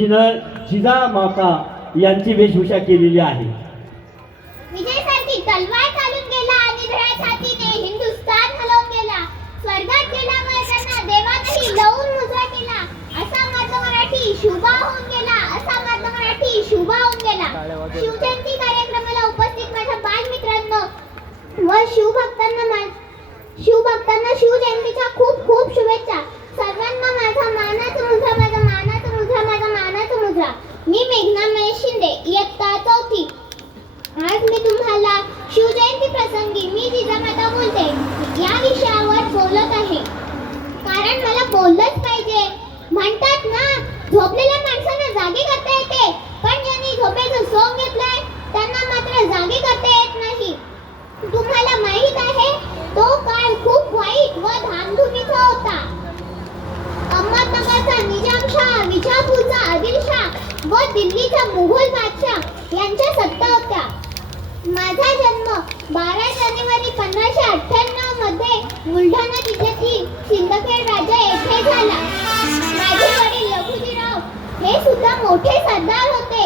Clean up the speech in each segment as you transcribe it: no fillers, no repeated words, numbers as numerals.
जिनं जिजामाता यांची वेशभूषा केलेली आहे. विजयासारखी तलवार चालून गेला आणि धड्या छातीने हिंदुस्थान हलवून गेला. स्वर्गात गेल्यावर त्यांना देवानही लवून मुजरा केला. असा माझा मराठी शुभा होऊन गेला. असा माझा मराठी शुभा होऊन गेला. शिवजयंती कार्यक्रमाला उपस्थित माझ्या बालमित्रांनो व शिवभक्तांना शिवजयंतीच्या खूप खूप शुभेच्छा. सर्वांना माझा मानाचा मुजरा, माझा मानाचा मुजरा, माझा मानाचा मुजरा. मी मेघना महेश शिंदे, इयत्ता 4थी. आज मी तुम्हाला शिवजयंती प्रसंगी मी जिजामाता बोलते या विषयावर बोलत आहे, कारण मला बोललंच पाहिजे. म्हणतात ना, झोपलेल्या माणसांना जागे करता येते, पण ज्यांनी झोपेचं सोंग घेतलंय त्यांना मात्र जागे करता येत नाही. तुम्हाला माहित आहे, तो काळ खूप वाईट व धामधुमीचा होता. अहमदनगरचा निजामशाह, विजापूरचा आदिलशाह व दिल्लीचा मुघल बादशाह यांच्या सत्ता होत्या. माझा जन्म 12 जानेवारी 1598 मध्ये बुलढाणा जिल्ह्यातील सिंदखेड राजा येथे झाला. माझे वडील लखुजीराव हे सुद्धा मोठे सरदार होते.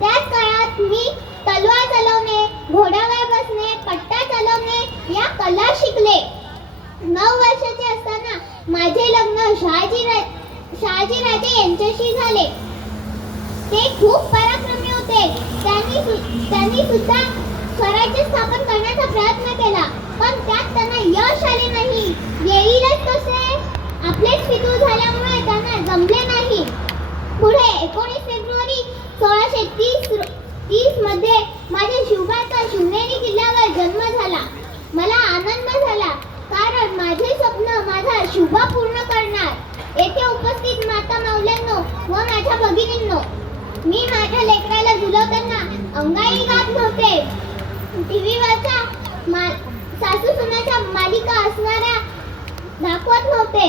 त्याच काळात मी तलवार चालवणे, घोड्यावर बसणे, पट्टा चालवणे या कला शिकले. 9 वर्षाचे असताना माझे लग्न शहाजी राजे यांच्याशी झाले. ते खूप पराक्रमी होते. त्यांनी सुद्धा स्वराज्य स्थापन करण्याचा प्रयत्न केला, पण त्यात त्यांना यश आले नाही. येईलच कसे, आपलेच पितृ झाल्यामुळे त्यांना जमले नाही. पुढे 19 फेब्रुवारी 1630 मध्ये माझ्या शिवबाचा शिवनेरी किल्ल्यावर जन्म झाला. मला आनंद झाला, कारण माझे स्वप्न माझा शिवबा पूर्ण करणार. येथे उपस्थित माता माऊल्यांनो व माझ्या भगिनींनो, मी माझ्या लेकराला झुलवताना अंगाई गात नव्हते. टीव्हीवरच्या सासू सुनाच्या मालिका असणाऱ्या दाखवत नव्हते,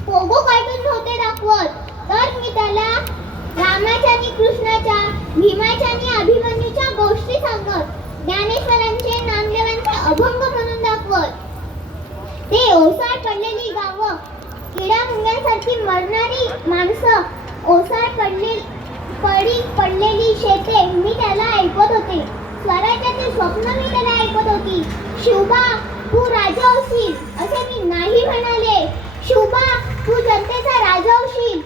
पोगो कार्टून नव्हते दाखवत, तर मी त्याला रामाच्या आणि कृष्णाच्या, भीमाच्या आणि अभिमन्यूच्या गोष्टी सांगत, ज्ञानेश्वरांचे, नामदेवांचे अभंग म्हणून दाखवत. ते ओसाड पडलेली गावं, किड्या मुंग्यांसारखी मरणारी माणसं, ओसाड पडलेली शेते मी त्याला ऐकत होते. स्वराज्याचे स्वप्न मी त्याला ऐकत होती. शिवबा, तू राजा होशील असे मी नाही म्हणाले. शिवबा, तू जनतेचा राजा होशील